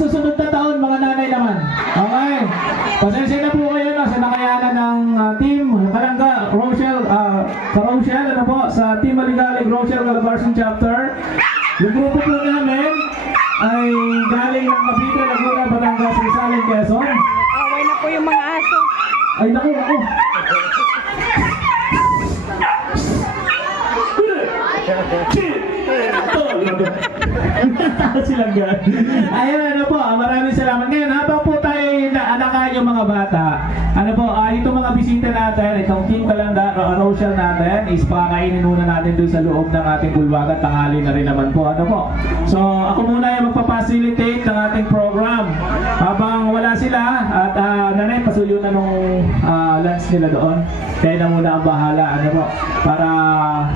susunod na taon, mga nanay naman. Okay. Pasensya na po kayo no, sa nakayanan ng ah, team Kalangga, Rochelle, ah, sa Rochelle, ano po, sa Team Maligalig, Rochelle Calabarzon Chapter. Yung grupo po namin ay galing ng Cavite, Laguna, Batangas, Rizal, Quezon. Away na po yung mga aso. Ay, naku, naku. Silang gan. Ayun, ano po, ah, maraming salamat. Ngayon, habang po tayo naanakaan yung mga bata, ano po, ah, itong mga bisita natin, itong team kalanda, uh, Rochelle natin, is pakakainin muna natin doon sa loob ng ating bulwagan, tanghali na rin naman po, ano po. So, ako muna yung magpapacilitate ng ating program. Habang wala sila, at ah, nanay, pasuyo na nung ah, lunch nila doon. Kaya na muna ang bahala, ano po. Para,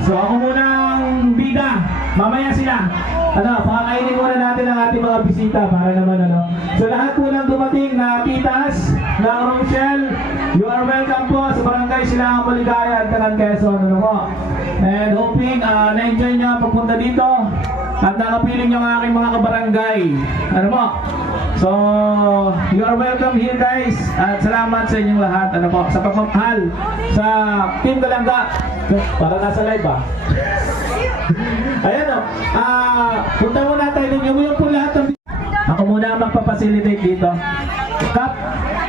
so ako muna ang bida. Mamaya sila. Ano, pakakainin muna natin ang ating mga bisita para naman ano. So lahat po ng dumating na titas ng Rochelle, you are welcome po sa barangay Silangang Maligaya at Tanan Quezon. Ano po. And hoping ah, na-enjoy nyo ang pagpunta dito at nakapiling nyo ang aking mga kabarangay. Ano po? So, you are welcome here guys at salamat sa inyong lahat ano po, sa pagmamahal sa Team Galangga. Para nasa live ah. Ayan o. Ah, punta muna tayo. Yung yung po lahat ng... Ako muna ang magpapacilitate dito. Kap,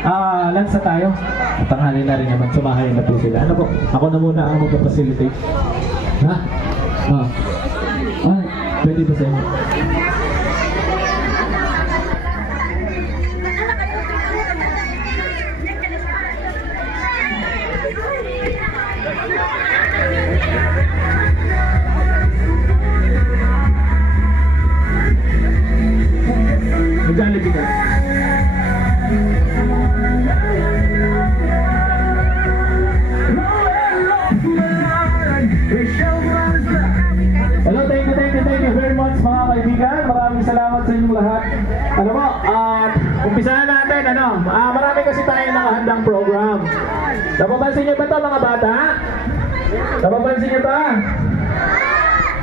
ah, lansa tayo. Tanghali na rin naman. Sumahay na po sila. Ano po? Ako na muna ang magpapacilitate. Ha? Ah. Ah, pwede ba sa inyo? Ano mo, at umpisahan natin, ano, ah, marami kasi tayong nakahandang program. Napapansin niyo ba to mga bata? Napapansin niyo ba?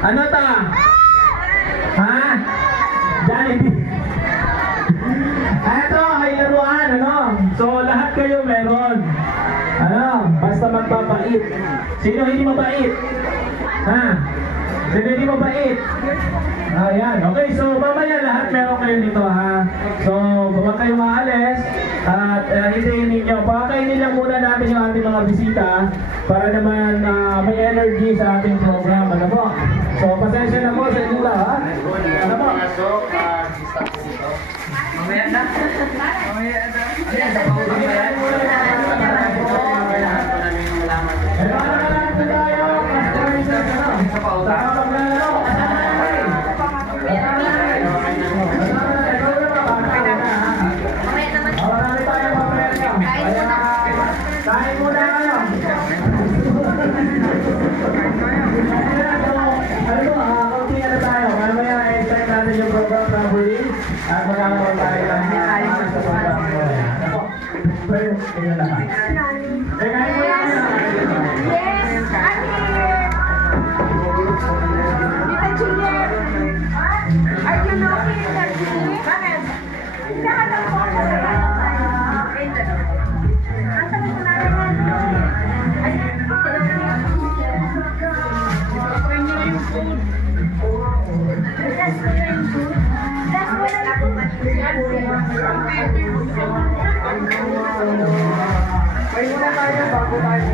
Ano ta? Ha? Jollibee. Eto, ay laruan, ano? So, lahat kayo meron. Ano? Basta magpapait. Sino hindi mabait? Ha? Sino hindi mabait? Ayan. Okay, so mamaya lahat meron kayo dito, ha? So, huwag kayong maalis. At uh, hintayin ninyo. Pakakainin lang muna natin yung ating mga bisita para naman ah, may energy sa ating program. Ano po? So, pasensya na po sa inyo lahat. Ano po? Kain muna kayo. Ano po, ah, kaunti na tayo. Mamaya i-start natin yung program properly. At magkakaroon tayo ng ayos sa program. Ano po? Pero, tingnan naman. Eh, kain muna kayo.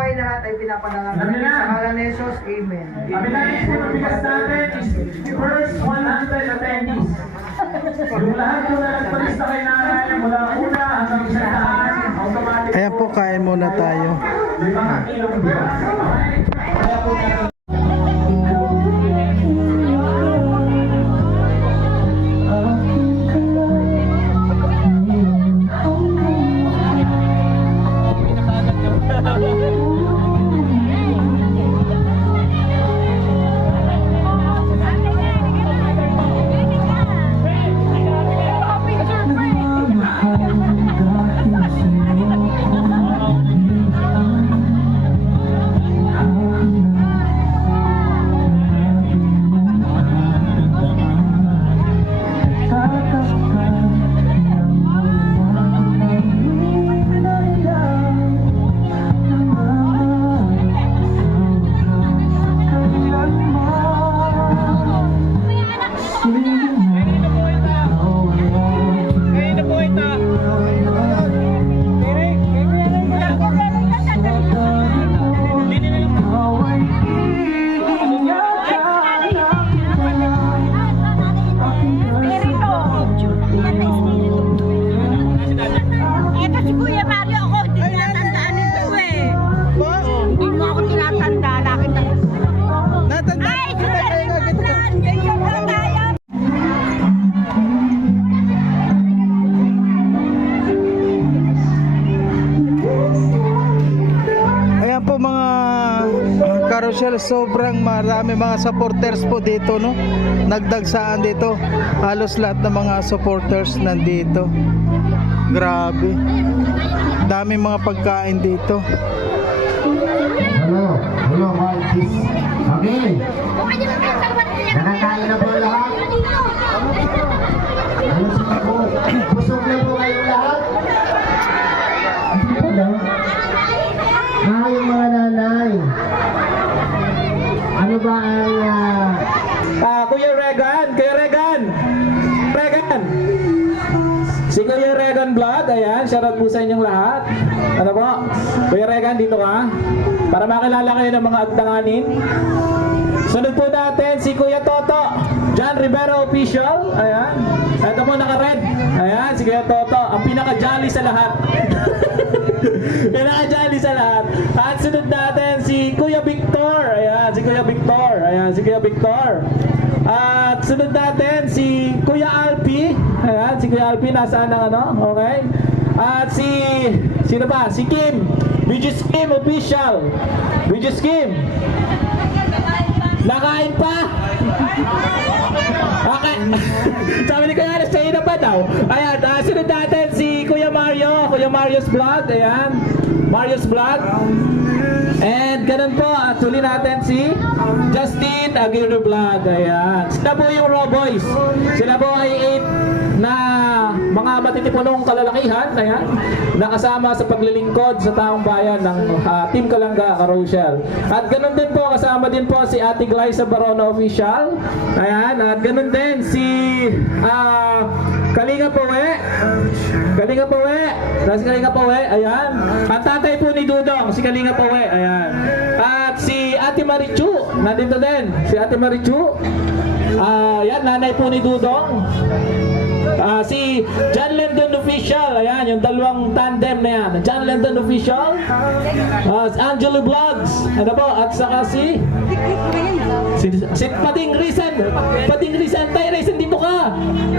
Bigas. Ito po ay lahat ay pinapanalangin sa ngalan ni Jesus. Amen. Ang pinagis po ng bigas natin is first 100 attendees. Yung lahat po na nagpalista kay nanay mula una hanggang sa taas, automatic Ayan po, kain muna tayo. limang kilong bigas. Kaya po carousel, sobrang marami mga supporters po dito, no? Nagdagsaan dito. Halos lahat ng mga supporters nandito. Grabe. Dami mga pagkain dito. Hello, hello, Marquis. Okay, nakakain na po lahat. Busog na po kayo lahat? Hindi po daw. Ah, yung mga nanay. Ano ba ang ah, Ah, Kuya Regan, Kuya Regan. Regan. Si Kuya Regan Vlog, ayan, shoutout po sa inyong lahat. Ano po? Kuya Regan, dito ka. Para makilala kayo ng mga agtanganin. Sunod po natin si Kuya Toto. John Rivera Official. Ayan. Ito po naka-red. Ayan, si Kuya Toto. Ang pinaka-jolly sa lahat. pinaka-jolly sa lahat. At sunod natin si Kuya Victor. Ayan, si Kuya Victor. Ayan, si Kuya Victor. At sunod natin si Kuya Alpi. Ayan, si Kuya Alpi nasaan ang ano? Okay. At si sino ba? Si Kim. Bridges Kim official. Bridges Kim. Nakain pa? Okay. Sabi ni Kuya Alis, kayo na pa daw. Ayan, Mario's Vlog. Ayan, Mario's Vlog. And ganun po, at huli natin si Justin Aguirre Vlog. Ayan. Sila po yung Raw Boys. Sila po ay 8 na mga matitipunong kalalakihan. Ayan. Nakasama sa paglilingkod sa taong bayan ng ah, Team Kalangga, Carousel. At ganun din po, kasama din po si Ate Glyza Barono Official. Ayan. At ganun din si ah, Kalinga Powe. Kalinga Powe. Si Kalinga Powe. Ayan. Ang tatay po ni Dudong, si Kalinga Powe. Ayan. At si Ate Marichu. Nandito din. Si Ate Marichu. Ah, yan, nanay po ni Dudong. Ah, si John Lendon Official, ayan, yung dalawang tandem na yan. John Lendon Official, si Angelo Vlogs, ano po, at saka si Si, si Pading Rizan, Pading Rizan, tayo Rizan, dito ka.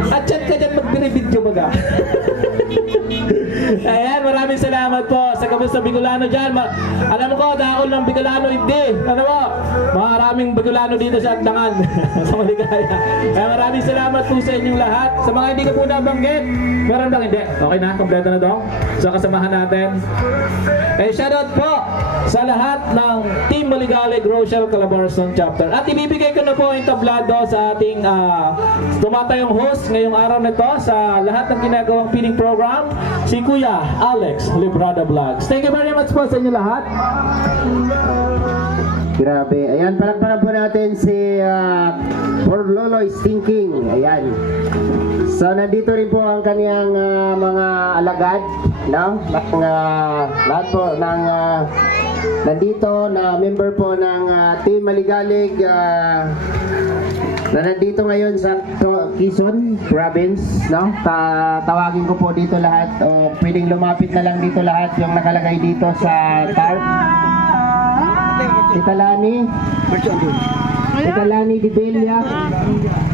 At chat ka dyan, magbire-video baga. Ayan, maraming salamat po sa kamusta Bicolano dyan. Ma- alam ko, dakol ng Bicolano hindi. Ano po? Maraming Bicolano dito sa Agdangan. sa Maligaya. Kaya maraming salamat po sa inyong lahat. Sa mga hindi ko po nabanggit, meron bang hindi? Okay na, kompleto na dong. Sa kasamahan natin. Eh, shoutout po sa lahat ng Team Maligalig Rochelle Calabarzon Chapter. At ibibigay ko na po ang tablado sa ating uh, tumatayong host ngayong araw na ito sa lahat ng ginagawang piling program, si Kuya Alex Librada Vlogs. Thank you very much po sa inyo lahat. Grabe. Ayan, palakpakan po natin si uh, For Lolo is Thinking. Ayan. So, nandito rin po ang kaniyang ah, mga alagad, no? Ng, ah, lahat po ng ah, nandito na member po ng ah, Team Maligalig ah, na nandito ngayon sa Quezon Province, no? Ta tawagin ko po dito lahat o pwedeng lumapit na lang dito lahat yung nakalagay dito sa tarp. Tita Lani. Tita Lani Di Belia.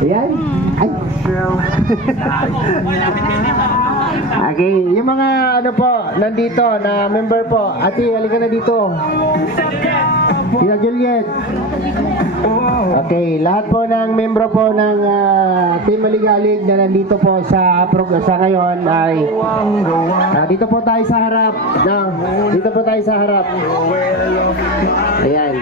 Ayan. Ay. okay, yung mga ano po, nandito na member po. Ate, halika na dito. Tita Juliet. Okay, lahat po ng membro po ng ah, Team Maligalig na nandito po sa prog sa ngayon ay ah, dito po tayo sa harap. No? Dito po tayo sa harap. Ayan.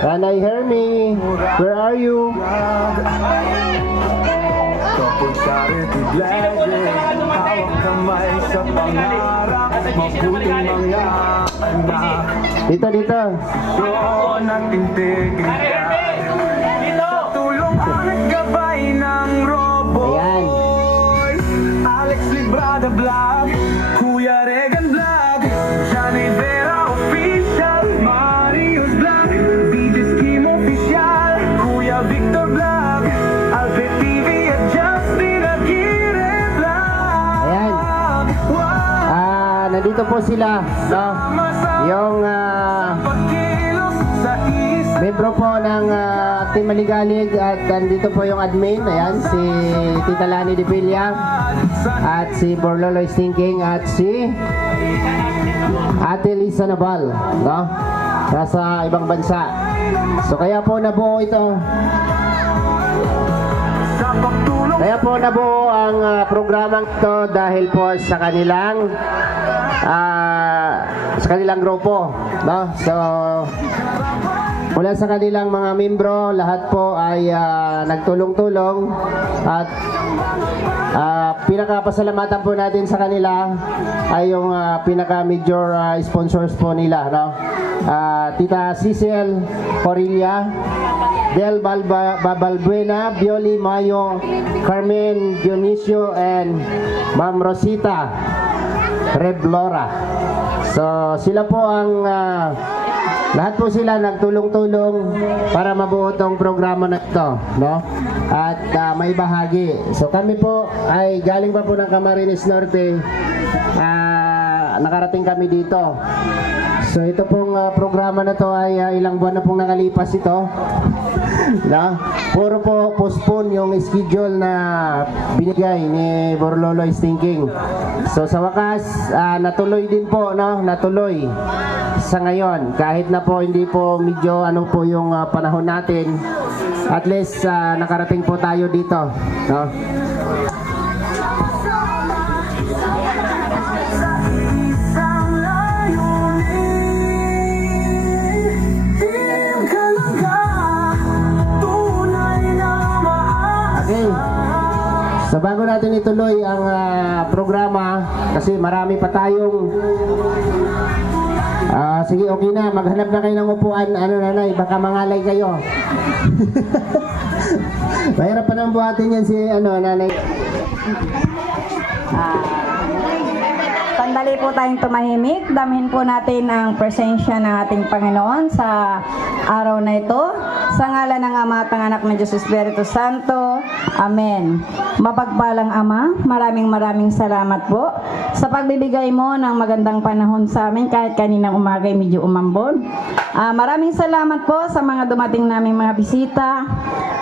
Nanay Hermie, where are you? Charity Hawak kamay sa pangarap Mabuting mga anak Dito, dito. Doon at integridad Sa tulong at gabay ng robo Ayan. Alex Librada Vlog po sila, no? Yung isa membro po ng ah, Team Maligalig at nandito po yung admin, ayan, si Tita Lani de Villa at si Borloloy Stinking at si Ate Lisa Nabal, no? Nasa ibang bansa. So kaya po nabuo ito. Kaya po nabuo ang ah, programang ito dahil po sa kanilang ah, sa kanilang grupo, no? So mula sa kanilang mga membro, lahat po ay ah, nagtulong-tulong at ah, pinakapasalamatan po natin sa kanila ay yung ah, pinaka-major ah, sponsors po nila, no? Ah, Tita Cecil Corilla, Del Balba, Babalbuena, Bioli Mayo, Carmen Dionisio, and Ma'am Rosita Reblora. So, sila po ang ah, lahat po sila nagtulong-tulong para mabuo tong programa na ito, no? At ah, may bahagi. So, kami po ay galing pa po ng Camarines Norte. Ah, nakarating kami dito. So, ito pong ah, programa na to ay ah, ilang buwan na pong nakalipas ito na puro po postpone yung schedule na binigay ni Borlolo is thinking. So sa wakas, ah, natuloy din po, no? Natuloy sa ngayon. Kahit na po hindi po medyo ano po yung ah, panahon natin, at least ah, nakarating po tayo dito, no? So bago natin ituloy ang ah, programa, kasi marami pa tayong Ah, sige, okay na. Maghanap na kayo ng upuan. Ano, nanay, baka mangalay kayo. Mahirap pa nang buhatin yan si, ano, nanay. Sandali po tayong tumahimik. Damhin po natin ang presensya ng ating Panginoon sa araw na ito. Sa ngala ng Ama at ng Anak ng Diyos Espiritu Santo. Amen. Mapagpalang Ama, maraming maraming salamat po sa pagbibigay mo ng magandang panahon sa amin kahit kaninang umaga ay medyo umambon. Ah, maraming salamat po sa mga dumating naming mga bisita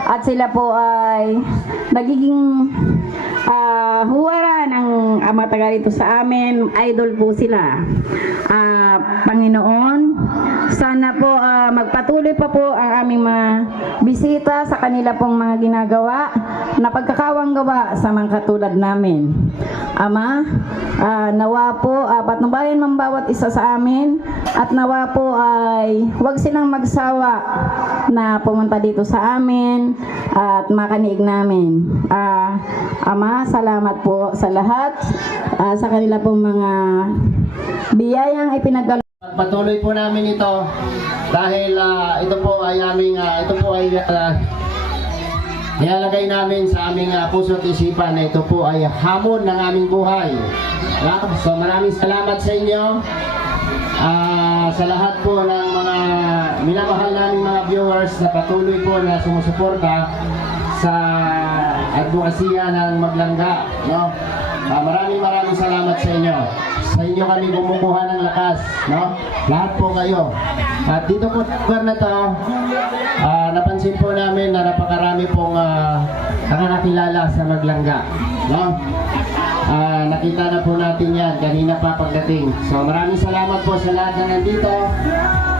at sila po ay nagiging ah huwara ng ama taga rito sa amin. Idol po sila. Ah, Panginoon, sana po ah, magpatuloy pa po ang aming mga bisita sa kanila pong mga ginagawa na pagkakawang gawa sa mga katulad namin. Ama, ah, nawa po uh, patnubayan man bawat isa sa amin at nawa po ay huwag silang magsawa na pumunta dito sa amin at makaniig namin. Ah, ama, salamat po sa lahat ah, sa kanila pong mga biyayang ipinagdala Patuloy po namin ito dahil ah, ito po ay aming, ah, ito po ay ah, nilalagay namin sa aming ah, puso at isipan na ito po ay hamon ng aming buhay. So maraming salamat sa inyo. Ah, sa lahat po ng mga minamahal naming mga viewers na patuloy po na sumusuporta sa advokasya ng Maglangga. No? Ah, maraming maraming salamat sa inyo. Sa inyo kami kumukuha ng lakas. No? Lahat po kayo. At dito po lugar na to, ah, napansin po namin na napakarami pong ah, nakakakilala sa Maglangga. No? Ah, nakita na po natin yan kanina pa pagdating. So maraming salamat po sa lahat na nandito.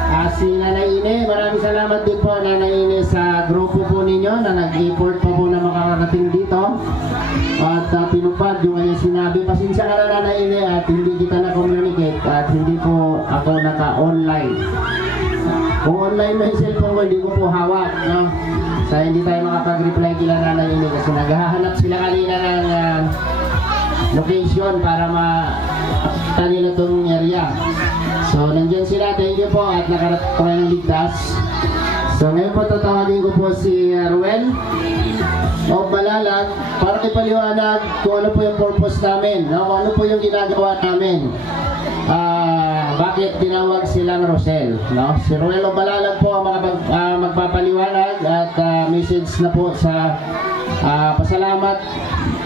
Ah, si Nanay Ine, maraming salamat din po Nanay Ine sa grupo po ninyo na nag-import po po na makakarating dito. At uh, pinupad yung kanyang sinabi. Pasensya ka na Nanay Ine at hindi kita na-communicate at hindi po ako naka-online. Kung online na yung cellphone ko, hindi ko po hawak. No? So hindi tayo makapag-reply kila Nanay Ine kasi naghahanap sila kanina ng ah, location para makita nila itong area. So, nandyan sila. Thank you po at nakarating po ng ligtas. So, ngayon po tatawagin ko po si uh, Ruel o Balalag para ipaliwanag kung ano po yung purpose namin, no? kung ano po yung ginagawa namin. Ah, bakit tinawag silang Rosel? No? Si Ruel o Balalag po ang makapag, ah, magpapaliwanag at ah, message na po sa ah, pasalamat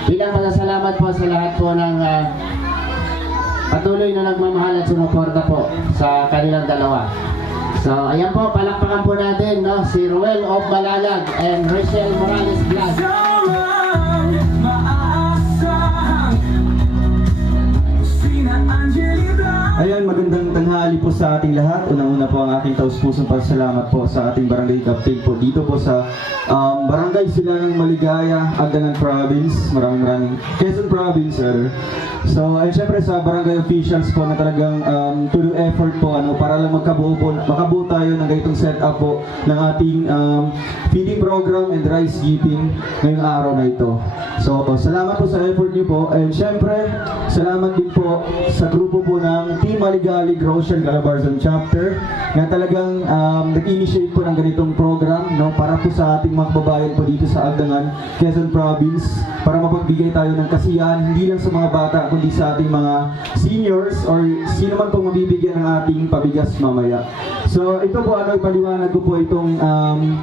bilang pasasalamat po sa lahat po ng ah, patuloy na nagmamahal at sumuporta po sa kanilang dalawa. So, ayan po, palakpakan po natin, no? Si Ruel of Malalag and Rachel Morales Blas. Ayan, magandang tanghali po sa ating lahat. Unang-una po ang aking taus-pusong pasalamat po sa ating barangay captain po dito po sa um, Barangay Silangang Maligaya, Aganan Province. Maraming maraming Quezon Province, sir. So, ay syempre sa barangay officials po na talagang um, to do effort po ano, para lang magkabuo po, makabuo tayo ng ganitong setup po ng ating um, feeding program and rice giving ngayong araw na ito. So, salamat po sa effort niyo po. And syempre, salamat din po sa grupo po ng Team Maligalig Roshan Calabarzon Chapter na talagang um, nag-initiate po ng ganitong program no, para po sa ating mga kababayan po dito sa Agdangan, Quezon Province para mapagbigay tayo ng kasiyahan hindi lang sa mga bata kundi sa ating mga seniors or sino man pong mabibigyan ng ating pabigas mamaya. So ito po ano ipaliwanag ko po itong um,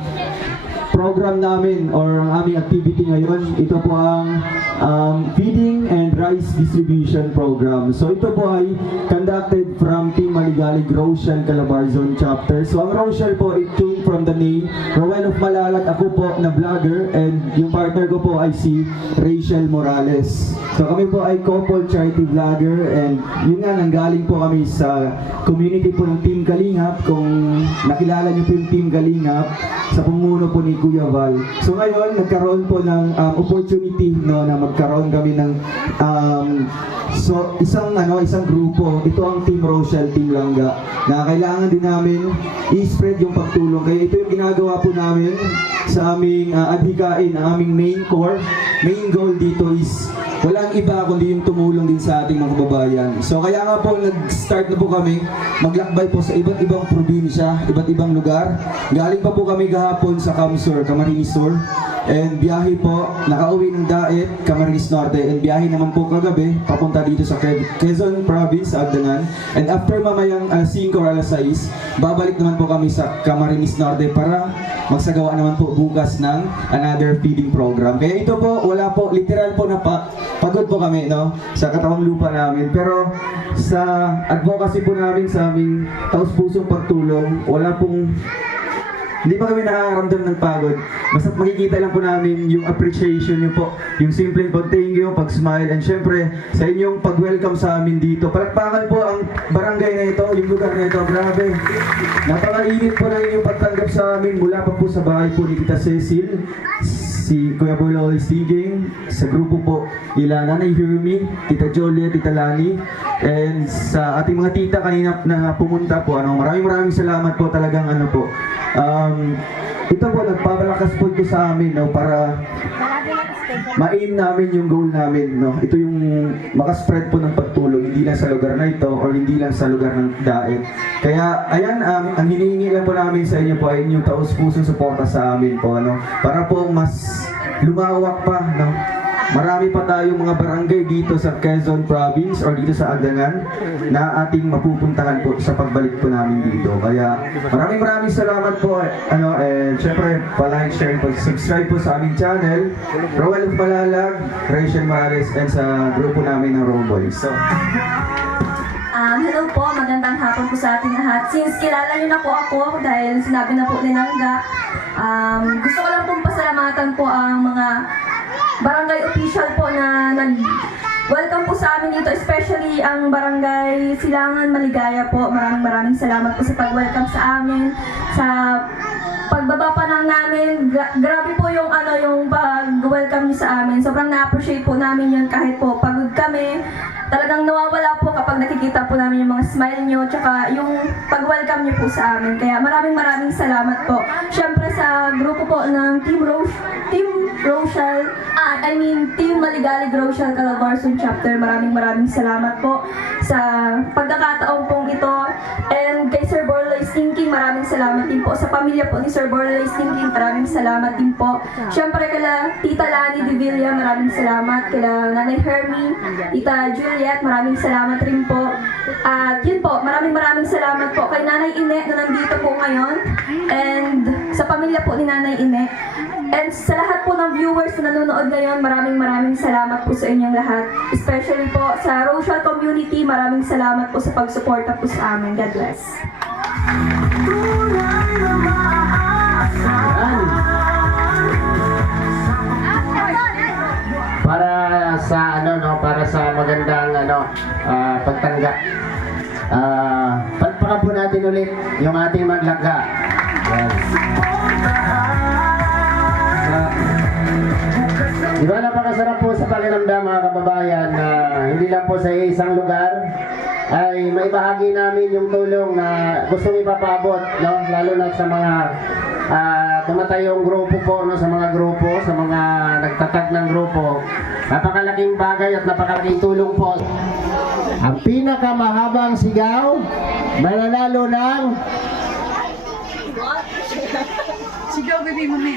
program namin or ang aming activity ngayon, ito po ang um, feeding and rice distribution program. So ito po ay conducted from Team Maligalig Rochelle Calabarzon chapter. So ang Rochelle po, it came from the name Rowan of Malalag. Ako po na vlogger and yung partner ko po ay si Rachel Morales. So kami po ay couple charity vlogger and yun nga, nanggaling po kami sa community po ng Team Kalingap. Kung nakilala niyo po yung Team Kalingap, sa pumuno po ni Kuya Val. So ngayon, nagkaroon po ng um, opportunity no, na magkaroon kami ng um, so isang ano isang grupo ito ang Team Rochelle Team Langga na kailangan din namin i-spread yung pagtulong kaya ito yung ginagawa po namin sa aming uh, adhikain ang aming main core main goal dito is walang iba kundi yung tumulong din sa ating mga kababayan. So kaya nga po nag-start na po kami maglakbay po sa iba't ibang probinsya, iba't ibang lugar. Galing pa po kami kahapon sa Camsur, Camarines Sur. And biyahe po, nakauwi ng Daet, Camarines Norte. And biyahe naman po kagabi, papunta dito sa Que- Quezon Province, sa Agdangan. And after mamayang alas 5 or alas 6, babalik naman po kami sa Camarines Norte para magsagawa naman po bukas ng another feeding program. Kaya ito po, wala po, literal po na pa, pagod po kami, no? Sa katawang lupa namin. Pero sa advocacy po namin sa aming taus-pusong pagtulong, wala pong hindi pa kami nakakaramdam ng pagod. Basta makikita lang po namin yung appreciation nyo po. Yung simpleng pag thank you, pag smile, and syempre sa inyong pag-welcome sa amin dito. Palakpakan po ang barangay na ito, yung lugar na ito. Grabe. Napakainit po ng inyong pagtanggap sa amin mula pa po sa bahay po ni Tita Cecil, si Kuya Boy Always Thinking, sa grupo po nila Nanay Hirmi, Tita Jolie, Tita Lani, and sa ating mga tita kanina na pumunta po. Ano, maraming maraming salamat po talagang ano po. Um, ito po, nagpapalakas po ito sa amin no, para ma-aim namin yung goal namin. No? Ito yung makaspread po ng pagtulong, hindi lang sa lugar na ito or hindi lang sa lugar ng daet. Kaya, ayan, um, ang hinihingi lang po namin sa inyo po ay inyong taus-pusong suporta sa amin po. Ano? Para po mas lumawak pa. No? Marami pa tayong mga barangay dito sa Quezon Province or dito sa Agdangan na ating mapupuntahan po sa pagbalik po namin dito. Kaya maraming maraming salamat po. eh, Ano, and syempre, palike, share, pag-subscribe po sa aming channel. Roel of Malalag, Rachel Mares, and sa grupo namin ng Roboys. So, Um, hello po, magandang hapon po sa ating lahat. Since kilala niyo na po ako dahil sinabi na po ni Langga, um, gusto ko lang pong pasalamatan po ang mga barangay official po na nag Welcome po sa amin dito, especially ang barangay Silangan Maligaya po. Maraming maraming salamat po sa pag-welcome sa amin, sa pagbaba pa lang namin, gra- grabe po yung ano yung pag-welcome niyo sa amin. Sobrang na-appreciate po namin yun kahit po pagod kami. Talagang nawawala po kapag nakikita po namin yung mga smile niyo tsaka yung pag-welcome niyo po sa amin. Kaya maraming maraming salamat po. Siyempre sa grupo po ng Team Roche, Team Rochelle, ah, I mean Team Maligalig Rochelle Calabarzon Chapter. Maraming maraming salamat po sa pagkakataon pong ito. And kay Sir Borloy Thinking, maraming salamat din po. Sa pamilya po ni Sir Borloy Thinking, maraming salamat din po. Siyempre kala Tita Lani de Villa, maraming salamat. Kala Nanay Hermie, Tita Juliet, maraming salamat rin po. At yun po, maraming maraming salamat po kay Nanay Ine na nandito po ngayon. And sa pamilya po ni Nanay Ine. And sa lahat po ng viewers na nanonood ngayon, maraming maraming salamat po sa inyong lahat. Especially po sa Rochelle community, maraming salamat po sa pagsuporta po sa amin. God bless. para sa ano no para sa magandang ano ah, pagtanggap ah palpakan po natin ulit yung ating maglaga Di ba napakasarap po sa pakiramdam mga kababayan na hindi lang po sa isang lugar ay maibahagi namin yung tulong na gustong ipapabot no? Lalo na sa mga ah, tumatayong grupo po no? Sa mga grupo sa mga nagtatag ng grupo. Napakalaking bagay at napakalaking tulong po. Ang pinakamahabang sigaw mananalo ng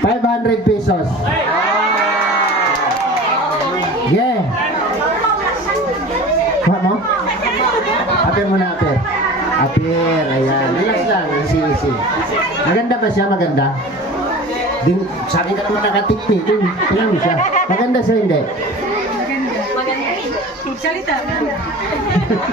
500 pesos Yeah. Kuha mo? Apir mo na, apir. Apir, ayan. Relax lang, easy, easy. Maganda ba siya? Maganda? Din, sa akin ka naman nakatiktik. Tingnan mo siya. Maganda siya, hindi? Maganda. Maganda.